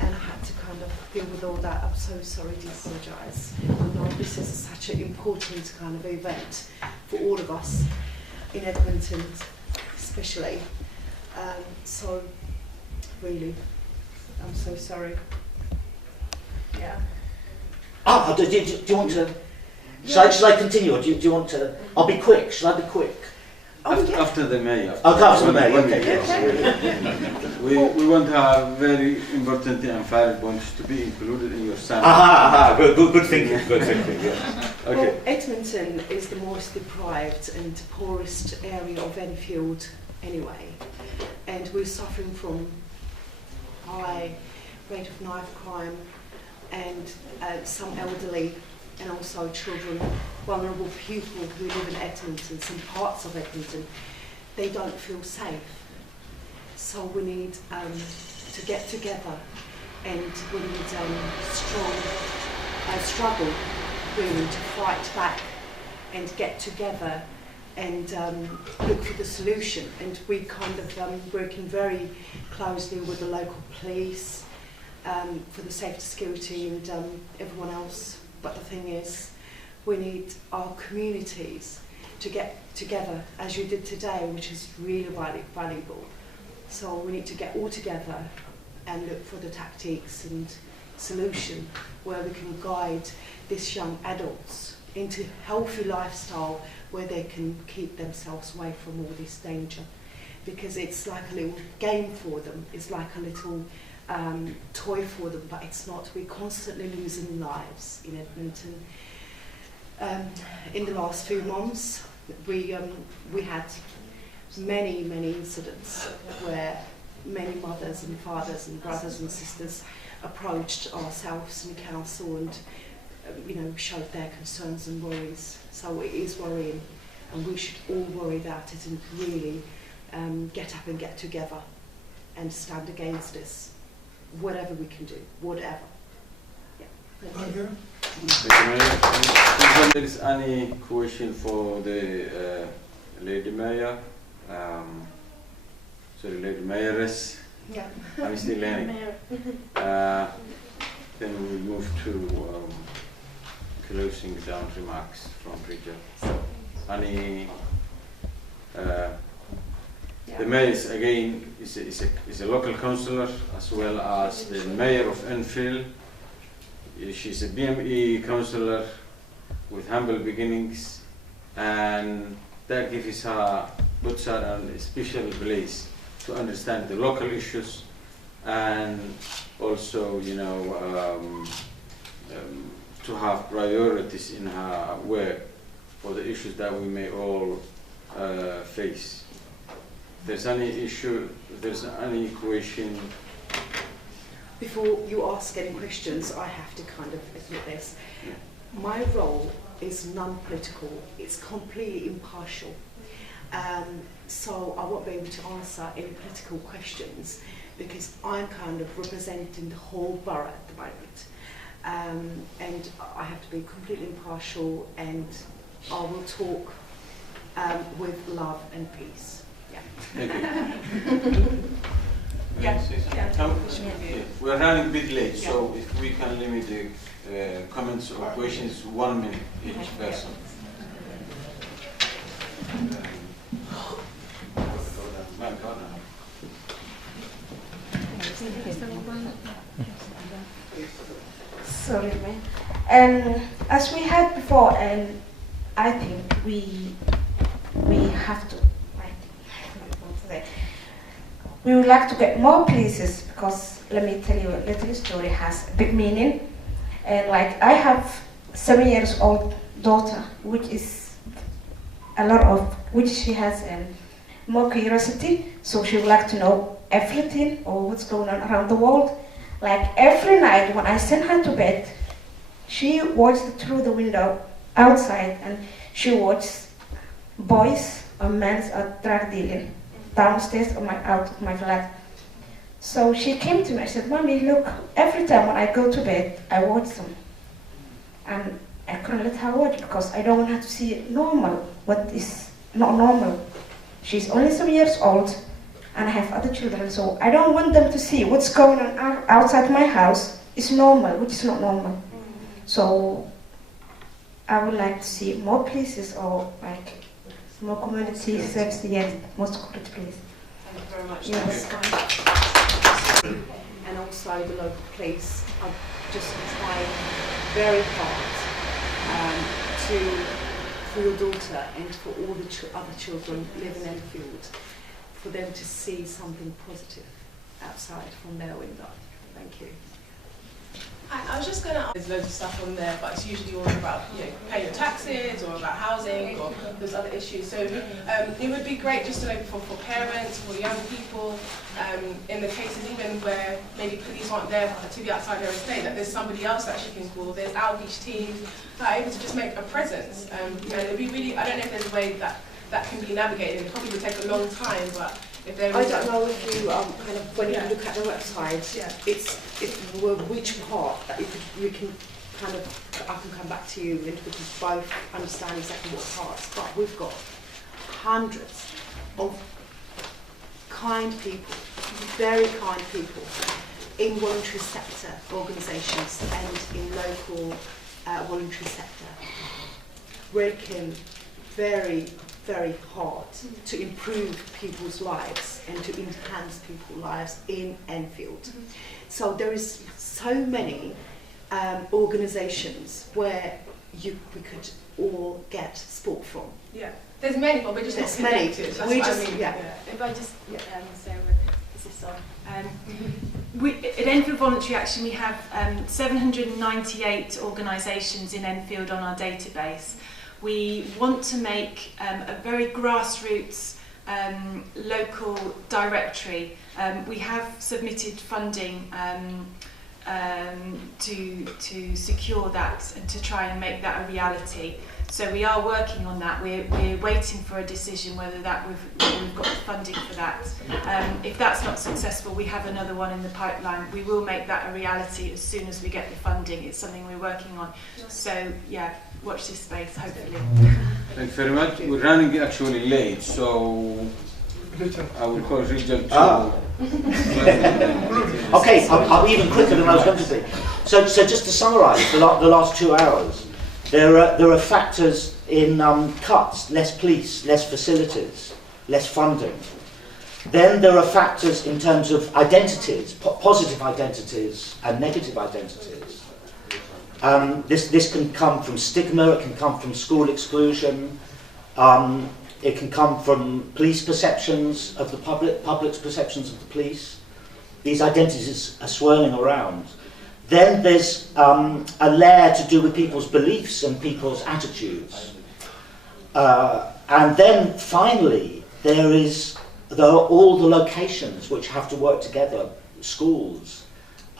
and I had to kind of deal with all that. I'm so sorry to apologise. This is such an important kind of event for all of us in Edmonton, especially. So really, I'm so sorry. Yeah. Do you want to? Shall I continue, or do you want to? I'll be quick. Shall I be quick? After the mayor. After the mayor. Okay. Yes. We want to have very important and valid points to be included in your sample. Good thinking. Good thinking. Yeah. Okay. Well, Edmonton is the most deprived and poorest area of Enfield, anyway, and we're suffering from high rate of knife crime. And some elderly and also children, vulnerable people who live in Edmonton, some parts of Edmonton, they don't feel safe. So we need to get together, and we need struggle really to fight back and get together and look for the solution. And we kind of working very closely with the local police, for the safety, security and everyone else. But the thing is, we need our communities to get together, as you did today, which is really valuable. So we need to get all together and look for the tactics and solution where we can guide these young adults into healthy lifestyle where they can keep themselves away from all this danger. Because it's like a little game for them, it's like a little toy for them, but it's not. We're constantly losing lives in Edmonton. In the last few months, we had many incidents where many mothers and fathers and brothers and sisters approached ourselves in council and showed their concerns and worries. So it is worrying, and we should all worry about it and really get up and get together and stand against this. Whatever we can do, whatever. Yeah. Thank you. If there is any question for the Lady Mayor, Lady Mayoress, yeah. I'm still learning. Then we will move to closing down remarks from Richard. Any the mayor is again is a local councillor as well as the mayor of Enfield. She's a BME councillor with humble beginnings, and that puts her in a special place to understand the local issues and also to have priorities in her work for the issues that we may all face. If there's any issue, if there's any question, before you ask any questions, I have to kind of admit this. My role is non-political. It's completely impartial. So I won't be able to answer any political questions because I'm kind of representing the whole borough at the moment. And I have to be completely impartial, and I will talk with love and peace. Yeah. Thank you. We're running a bit late, so if we can limit the comments or questions 1 minute each person. Sorry, man. And as we had before, and I think we have to. We would like to get more places because let me tell you, a little story has a big meaning. And like I have 7-year-old daughter, which is a lot of which she has more curiosity, so she would like to know everything or what's going on around the world. Like every night when I send her to bed, she watches through the window outside and she watches boys or men drug dealing downstairs or out of my flat. So she came to me and said, "Mommy, look, every time when I go to bed, I watch them." And I couldn't let her watch because I don't want her to see normal, what is not normal. She's only 7 years old and I have other children, so I don't want them to see what's going on outside my house is normal, which is not normal. So I would like to see more places or like more community service, yes, most community places. Thank you very much. Yes. And also the local police are just trying very hard for your daughter and for all the other children living in Enfield, for them to see something positive outside from their window. Thank you. I was just going to ask, there's loads of stuff on there, but it's usually all about paying your taxes or about housing or those other issues. So it would be great just to know for parents, for young people, in the cases even where maybe police aren't there to be outside their estate, that there's somebody else that she can call. There's outreach teams that are able to just make a presence. And it'd be really, I don't know if there's a way that can be navigated. It probably would take a long time, but I don't know if you kind of when you look at the website, it's which part that you can kind of I can come back to you and we can both understand exactly what parts. But we've got hundreds of kind people, very kind people in voluntary sector organisations and in local voluntary sector, working very hard to improve people's lives and to enhance people's lives in Enfield. So there is so many organisations where we could all get support from. Yeah, there's many, but we're just not connected. That's we what just, I mean. If I just say, is this on? At Enfield Voluntary Action, we have 798 organisations in Enfield on our database. We want to make a very grassroots local directory. We have submitted funding to secure that and to try and make that a reality. So we are working on that. We're waiting for a decision whether that we've got the funding for that. If that's not successful, we have another one in the pipeline. We will make that a reality as soon as we get the funding. It's something we're working on. So yeah, watch this space, hopefully. Thank you very much. We're running actually late, so I will call Region to... Okay, I'll be even quicker than I was going to be. So just to summarise the last 2 hours, there are factors in cuts, less police, less facilities, less funding. Then there are factors in terms of identities, positive identities and negative identities. This can come from stigma, it can come from school exclusion, it can come from police perceptions of the public's perceptions of the police. These identities are swirling around. Then there's a layer to do with people's beliefs and people's attitudes. And then finally, there are all the locations which have to work together, schools,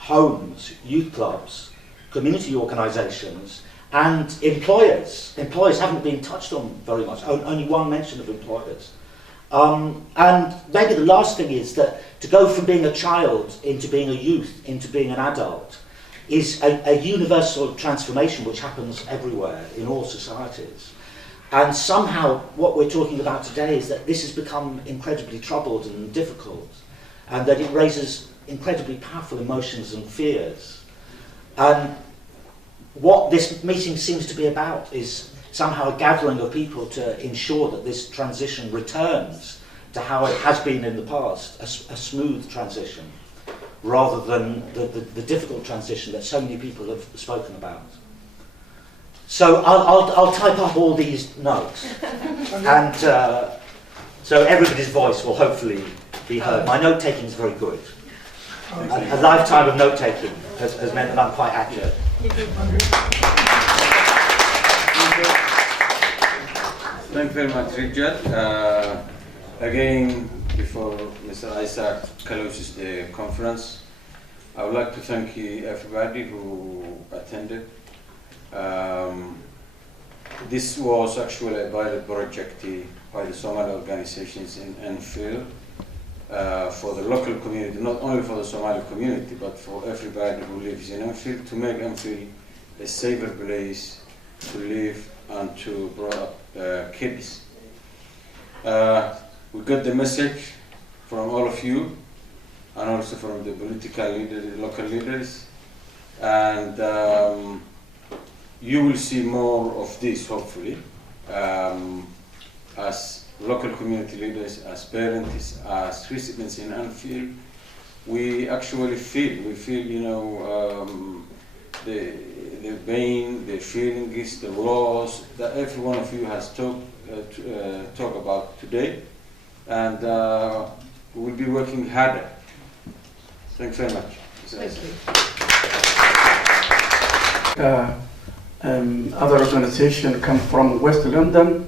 homes, youth clubs, community organisations, and employers. Employers haven't been touched on very much, only one mention of employers. And maybe the last thing is that to go from being a child into being a youth, into being an adult, is a universal transformation which happens everywhere in all societies. And somehow what we're talking about today is that this has become incredibly troubled and difficult, and that it raises incredibly powerful emotions and fears. And what this meeting seems to be about is somehow a gathering of people to ensure that this transition returns to how it has been in the past, a smooth transition, rather than the difficult transition that so many people have spoken about. So I'll type up all these notes, and so everybody's voice will hopefully be heard. My note-taking is very good. A lifetime of note-taking has meant that I'm quite accurate. Thank you very much, Richard. Again, before Mr. Isaac closes the conference, I would like to thank everybody who attended. This was actually a pilot project by the Somali organizations in Enfield for the local community, not only for the Somali community, but for everybody who lives in Enfield, to make Enfield a safer place to live and to grow up kids. We got the message from all of you, and also from the political leaders, the local leaders, and you will see more of this, hopefully, as local community leaders, as parents, as residents in Enfield. We actually feel, you know, the pain, the feelings, the loss that every one of you has talk about today, and we'll be working harder. Thanks very much. Thank you. Other organizations come from West London.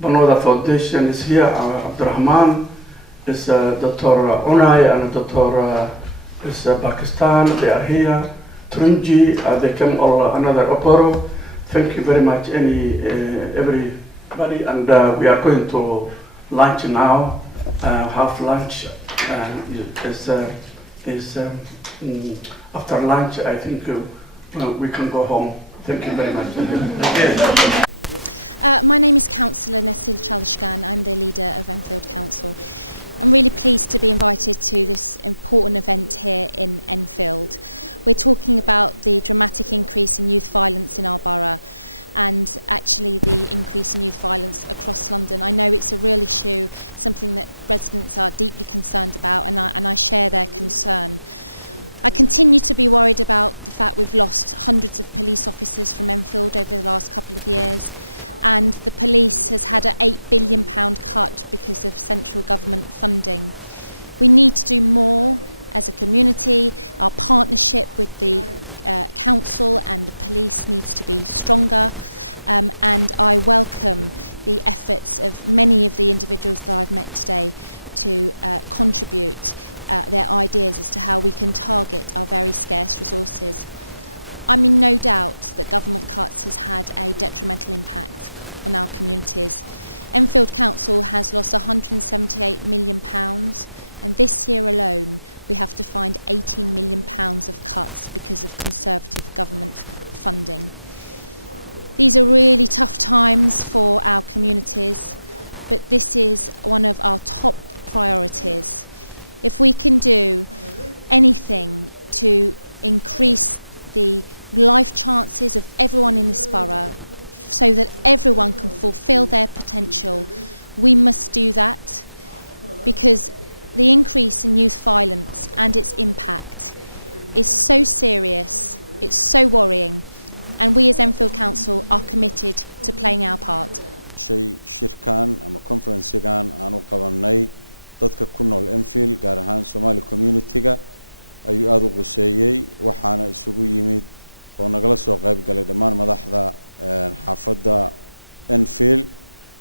Banoda Foundation is here. Abdurrahman is Dr. Unai and Dr. is Pakistan. They are here. Trunji, they came all another Oporo. Thank you very much, everybody. And we are going to lunch now. Have lunch. After lunch, I think we can go home. Thank you very much. My name is Councillor Nesil Chalishgan. I'm the leader of Enfield Council. I'm really pleased to be invited to this important event here in Enfield. We're talking about the dramatic increase in youth violence in our borough, and actually the increase in youth violence across London. I know it's a real issue, something that residents are deeply concerned about, and I share their concern. I continue to be worried about the fact we've lost hundreds of police officers from Enfield over the last couple of years, and the police has had an £8 billion cut because of central government funding. We need to do more as a community. Our partnership with the council and the police needs to be stronger, and I welcome the efforts of many of the individuals that I've met today to contribute their ideas as to how we can target our very scarce resources. I'm in no doubt that government cuts has had a detrimental impact on our communities. Enfield Council has lost £178 million, and this year alone we have to find £18 million of cuts because of Conservative government funding. These are really tough times for our communities, but this is one of our top priorities. If we can do anything to increase the life chances of everyone in this borough so that everyone can fulfil their potential, we must do that, because the increase in youth violence and its impact is so serious, it's so worrying, and we as Enfield Council are committed to playing our part. Shirkan ama conference-gan aanu qabanay dadka ku nool Enfield gaar ahaan Somali community-ga ayuu aad u quseeyay, waxaana isugu yimid oo nagala soo qayb galay dhammaan madaxda xaafadda Enfield,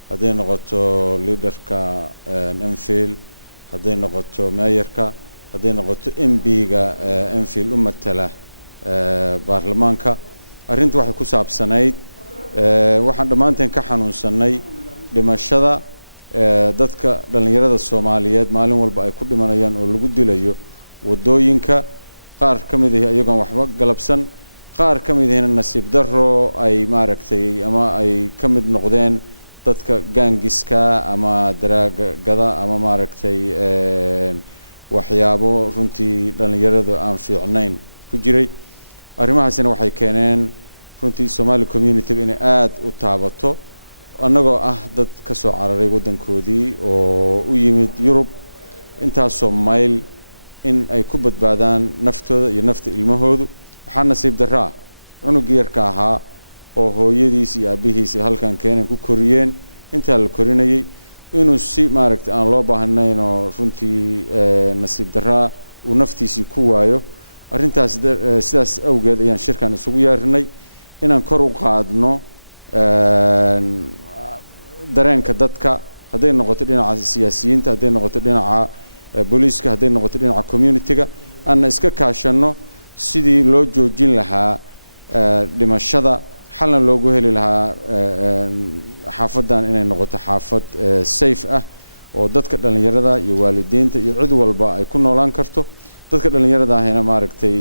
hadday noqoto leaderka Enfield, hadday noqoto mayorka, hadday noqoto MB-ga Enfield u matala baarlamaanka arrintu waxay ku saabsanayd waxaan dhammaanteen ka xanuunsanay dhimashada dadka dhalinyarada Soomaaliyeed maalin walba ay ku dhimanayaan oo lagu dilayo wadooyinka qaar ka mid ah iyagoon waxba galabsan qaar ka mid ahna nasiib darro ay maaragtay ama ay ka mid noqdeen dadka gaangiska ama daraagada ama maaragtay waxyaabo runtii dhalinyarada aan fiicnayn ku jiray arrimahaasina waxay keeneen runtii Somali community inay aad u taabato annagoo ah dad ka soo cararay wadankoodii oo u yimid Yurub intaasoo mayl in ay ku badbaadaan naftooda iyo nafta ilmahoodu waxaa nasiib darraa cunugii yarka ahaa oo hooyadiis iyo aabihiis halkan keenan ku koriyeen inta la korinayay inuu si maaragtay aan loo baahnayn oo runtii nasiib darraa uu naftiisii ku waayo arrintaas sidaas awgeed ayaan shirkan isugu yeernay inaan kor u qaadno dareenka dadka hadday noqoto dhinaca siyaasiyiinta hadday noqoto dhinaca booliiska hadday noqoto dhinaca community-ga aan iska kaashano sidii loo joojin lahaa dhimashada xalna loogu heli lahaa xaafadan inay noqoto xaafad safe ah oo dadka dhalinyarada iyo waalidiinta iyo cid walba ay ku noolaan karto dadka dhalinyarada ahayna maaragtay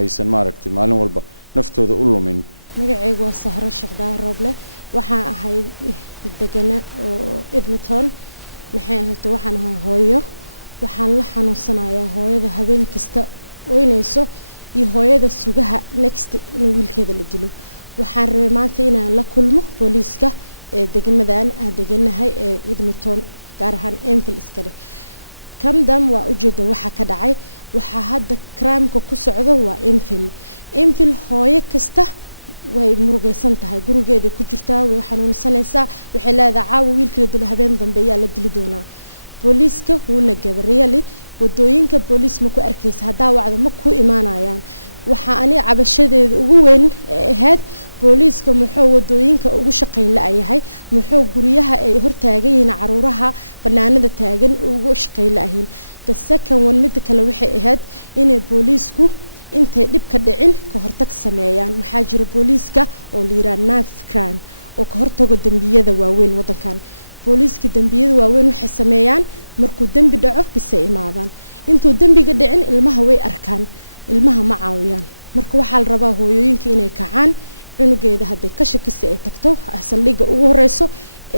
aysan maaragtay maalin walba naftooda u lumin magacaygu waa Sahro Shaqdaar Roble waxaan ahay degana oo Edmonton maxay ahayd waxaan ahay hooyo waxaan la xanuunsanayaa hooyada habeen kasta ooynayso iyo hooyada sugaha next in wiilkeeda la dilo waxaan rabay maanta inaan la kulmo booliiska ee degmadan aan deganahay ee Edmonton gaar ahaan Enfield iskale kamdam waa ujeeda waxa ka dhacay waxa hadda crime-ka ku socdo waa Enfield hooyo kasta way murugaysan tahay gurigeeda ku jirtaa way xanuunsanaysaa waxay leedahay caawa wiilka la dilo habeen dambe ayaa la dili doonaa booliiska wuuna gabariyali wadooyinka booliis ma ku arkaysa hadaa wacdo ma ku imaanayaan waxa ani cabashadeeda ugu weyn ahayd booliiska muxuu wadooyinka ugu shaqeyn la'yahay muxuu guriyaha ay hortaagan yihiin caruuraha banaanada taagan ugu shaqeyn la'ahin the second one mid kale waxay ahayd inay booliisku intay dib ka dhicin ka hortag sameeyaan maxaa jira booliiska oo la yiraahdo knife crime oo ka hortago dambiyada waaweyn wadankan booliiska dambiyada waaweyn waxay sameeyaan markuu dambi dhaco bisay imaadaan intuu dambiga dhicin ilmaha way arkaan ilmaha ma caawiyaan marka waxaa la rabaa hooyooyinka inay kacaan cunugeeda haday ka shakisi ay tagto saldhigga ugu horeyso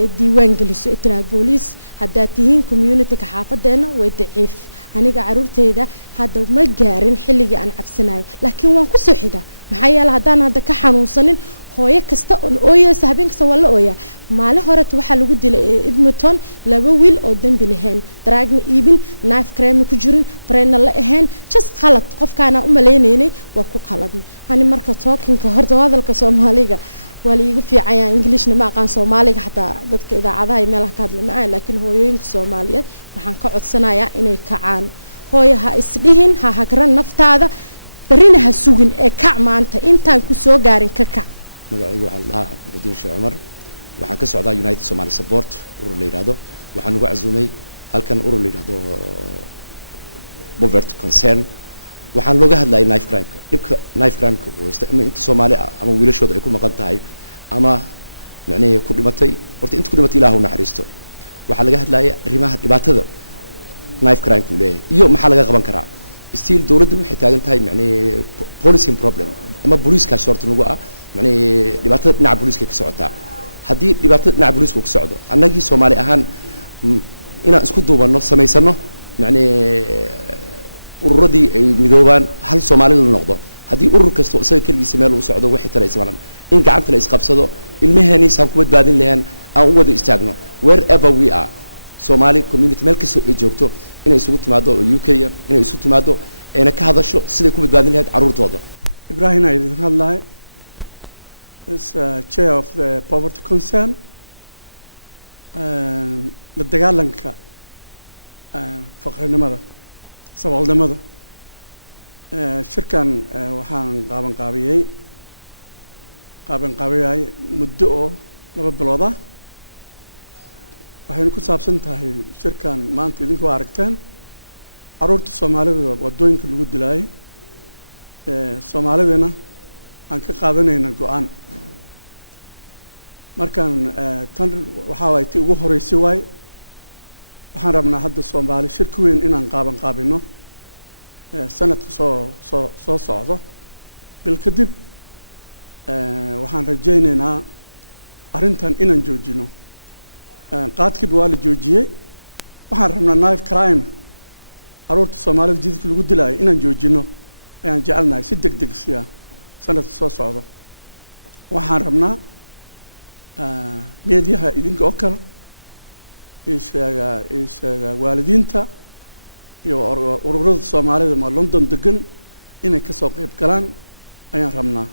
ee diiwaan geliso itiraad booliis hadaa tihiin community ka xaafadeena way daciif aniga caruurteyda hadda ma gaarin xilliga aan cabsanaay laakiin waan ku soo xiga maxaa yeelay hadaan hadda ka xanuunsanin hooyo kasta oo ooyaysa habeen kasta wala ooya maalin hore waxa lagu dilay Edmonton laba wiil oo dambi lahayn dragna iibin knife crime ku jirin farena la ahayn just qalad qofkaana u maleeynay waa ku qalad hani marka talking-ka horta hadalka Soomaaliga waa liigu fiicaya Englishna ma aqaan Soomaaliga xataa dadka idaacadaha ay meelaha ka hadlayaan laakiin hooyooyinka Soomaaliyeed waxaan ka codsanayaa inay kacaan hooyaha isdhihin ha hagran naftaada barina ha sugin ee kac maanta intaan ku soo gaarin ka kac magacaygu waxa la dhahaa Cabdiin Sheekh Umar waxaan ka socdaa United Somali Support urur la yiraahdo waxaan ugu casuumay halkan urur la yiraahdo Poverty Concern waxaan looga hadlayaa knife crime-ka dhibka knife crime-ka oo inta Soomaali ama wiilashooda ay ku maqan tahay ama macnaheedu ku dhimatay horta inta ku dhimatay Ilaahu naxariisto waxa laga hadlayaa arrimaha dhibaatada knife crime-ku leeyahay iyo maxaa laga qaban karaa still dawladdu waxay taagan tahay macnaheedu policing problem ama booliiska shorta lagu ah macnaheedu dhibaatada dhinaca booliiska ka socota haddii dhibaatada dhinaca booliiska ku socdo annagii Soomaali ahaan inaan isku duubano samaysano macnaheedu ururadii ay midoobaan hal Soomaali la noqdo haddii urur kasta isaga kaligiisa meel uu socdo waxay talaysa malan in gacanta la isqabsado ilmaheeniisaan ku badbaadin lahayn aan u wada istaagno wherever we are Somali community meel kasta ay joogto inay isugu timaado UK inay isu timaado ayna ka hadasho siday ku badbaadin lahayd caruurtooda Ibrahim idin hadlay is chair of the poverty concern la dagaalanka faqrinimada saboolnimada shirkan waxaan qaaban qaabiyay muddo oo 2 bilood ah waxaynu ku saabsan tahay shirkan maanta idinku aragteen caruurta Soomaalida wadooyinka lagu dilaayay Soomaalidana aan ka qaadanayna go'aan markaan tan waxa way tii ugu horeysay way waxaan rabnaa hadda Soomaali shirka weyn inaan qaabino sanadka soo socdo bil kadib waxaan rajaynaynaa arrintan inaan joojino qaadkiiba waa la joojiyay waxaan rabnaa knife crime caruurta Soomaalida jidka lagu dilaayay inaan joojino ayaan jecelnahay si degdeg ah sanadka soo socdo waxaan rabnaa meediyaha idinka oo kale ishaga waalidiinta iyo ururada Soomaalida ma London degan inay ka soo qayb galaan ayaan rabnaa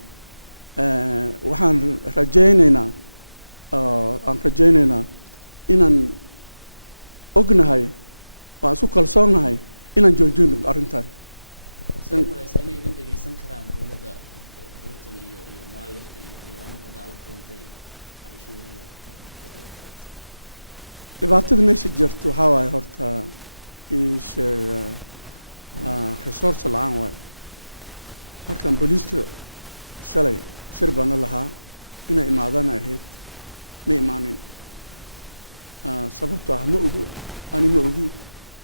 waxaan rajaynaynaa inaan ognahay waan isku kalsoonahay inaan joojino arrintan dhibaatada meesha jirto waxa waaye horta ishaga resource la'aan waay markaan booliiska shalay shir baan lahaa inay imaadaan ahayd ma imaanin sababtoo ah ma ogi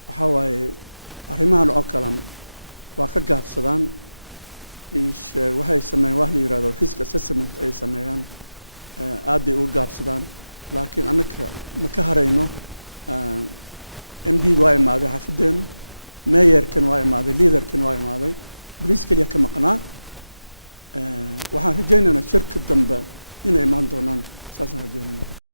waxa waaye arrimahan oo kale waa ka gaabsadaan waxay sameeyaan wax la yiraahdo risk assessment ay sameeyaan aad ay uga gaabsadaan laakiin annaka ma ka harayno MP waa imaaday xafadeena mayorkan waa imaaday leaderkan waa imaaday boliis kaliya ka maqnaa waxaan rajaynaynaa shirka dambe inay imaan doonaan saasaan rajaynaynaa